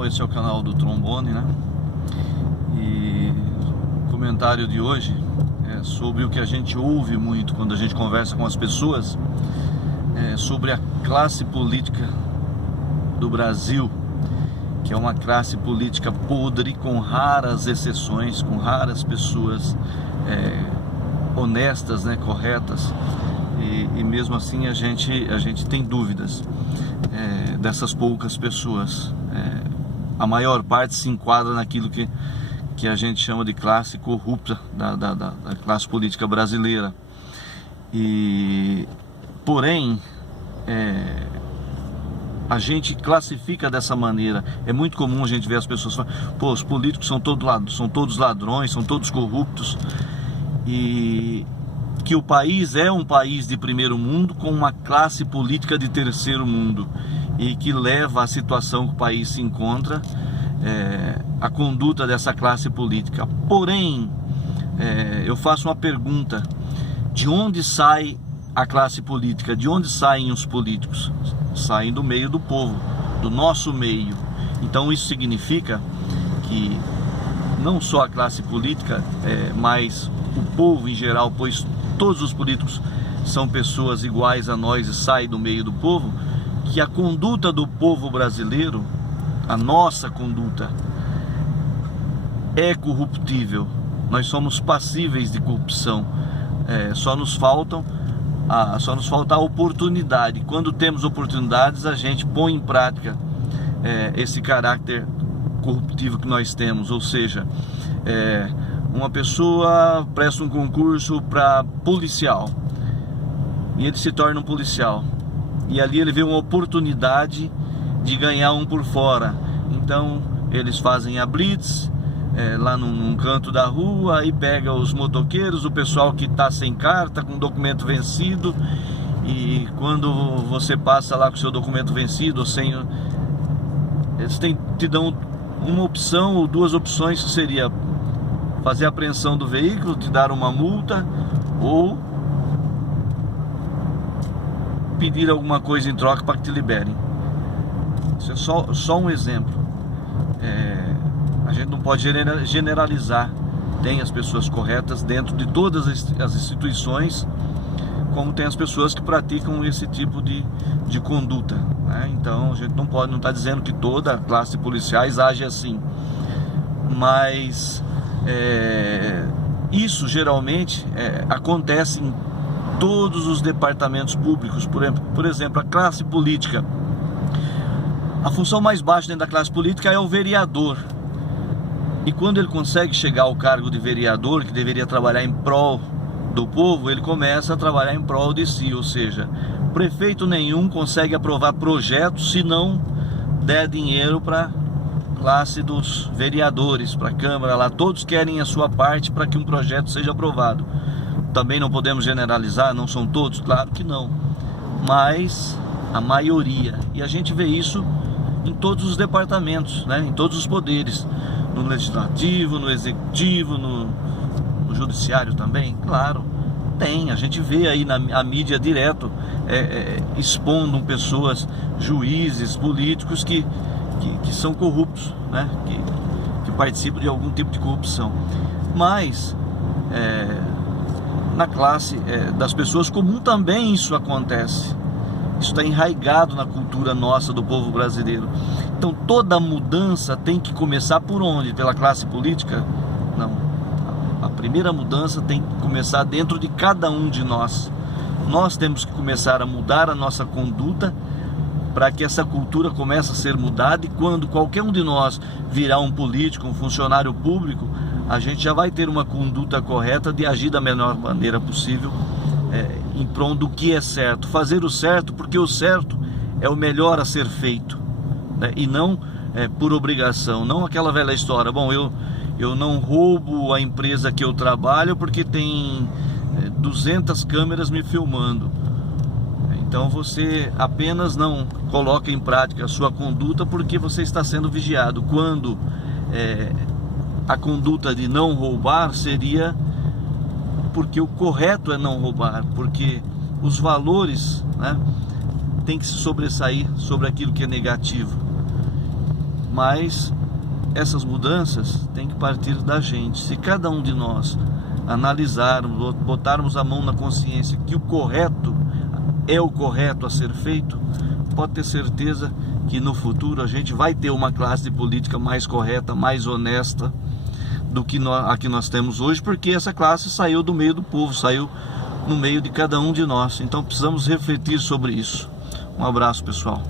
pessoal, esse é o canal do Trombone, né? E o comentário de hoje é sobre o que a gente ouve muito quando a gente conversa com as pessoas, sobre a classe política do Brasil, que é uma classe política podre, com raras exceções, com raras pessoas honestas, né, corretas, e mesmo assim a gente tem dúvidas dessas poucas pessoas. A maior parte se enquadra naquilo que a gente chama de classe corrupta da classe política brasileira. Porém, a gente classifica dessa maneira. É muito comum a gente ver as pessoas falando: pô, os políticos são todos ladrões, são todos corruptos, e que o país é um país de primeiro mundo com uma classe política de terceiro mundo, e que leva à situação que o país se encontra a conduta dessa classe política. Porém, eu faço uma pergunta: de onde sai a classe política? De onde saem os políticos? Saem do meio do povo, do nosso meio. Então isso significa que não só a classe política, mas o povo em geral, pois todos os políticos são pessoas iguais a nós e saem do meio do povo, que a conduta do povo brasileiro, a nossa conduta, é corruptível. Nós somos passíveis de corrupção. Só nos falta a oportunidade. Quando temos oportunidades, a gente põe em prática esse caráter corruptivo que nós temos. Ou seja, uma pessoa presta um concurso para policial e ele se torna um policial, e ali ele vê uma oportunidade de ganhar um por fora. Então eles fazem a blitz lá num canto da rua, e pega os motoqueiros, o pessoal que está sem carta, com documento vencido, e quando você passa lá com seu documento vencido, sem, eles te dão uma opção ou duas opções, que seria fazer a apreensão do veículo, te dar uma multa, ou pedir alguma coisa em troca para que te liberem. Isso é só um exemplo. A gente não pode generalizar. Tem as pessoas corretas dentro de todas as instituições, como tem as pessoas que praticam esse tipo de conduta, né? Então a gente não está dizendo que toda a classe de policiais age assim, mas isso geralmente acontece em todos os departamentos públicos. Por exemplo, a classe política, a função mais baixa dentro da classe política é o vereador. E quando ele consegue chegar ao cargo de vereador, que deveria trabalhar em prol do povo, ele começa a trabalhar em prol de si. Ou seja, prefeito nenhum consegue aprovar projetos se não der dinheiro para a classe dos vereadores, para a Câmara lá. Todos querem a sua parte para que um projeto seja aprovado. Também não podemos generalizar, não são todos, claro que não, mas a maioria. E a gente vê isso em todos os departamentos, né? Em todos os poderes, no legislativo, no executivo, no judiciário também, claro, tem. A gente vê aí a mídia direto expondo pessoas, juízes, políticos que são corruptos, né? Que participam de algum tipo de corrupção. Mas na classe das pessoas comuns também isso acontece. Isso está enraizado na cultura nossa, do povo brasileiro. Então toda mudança tem que começar por onde? Pela classe política? Não. A primeira mudança tem que começar dentro de cada um de nós. Nós temos que começar a mudar a nossa conduta para que essa cultura comece a ser mudada, e quando qualquer um de nós virar um político, um funcionário público, a gente já vai ter uma conduta correta de agir da melhor maneira possível, em prol do que é certo. Fazer o certo porque o certo é o melhor a ser feito, né? E não por obrigação. Não aquela velha história: bom, eu não roubo a empresa que eu trabalho porque tem 200 câmeras me filmando. Então você apenas não coloca em prática a sua conduta porque você está sendo vigiado, quando a conduta de não roubar seria porque o correto é não roubar, porque os valores, né, tem que se sobressair sobre aquilo que é negativo. Mas essas mudanças têm que partir da gente. Se cada um de nós analisarmos, botarmos a mão na consciência que o correto é o correto a ser feito, pode ter certeza que no futuro a gente vai ter uma classe de política mais correta, mais honesta do que a que nós temos hoje, porque essa classe saiu do meio do povo, saiu no meio de cada um de nós. Então precisamos refletir sobre isso. Um abraço, pessoal.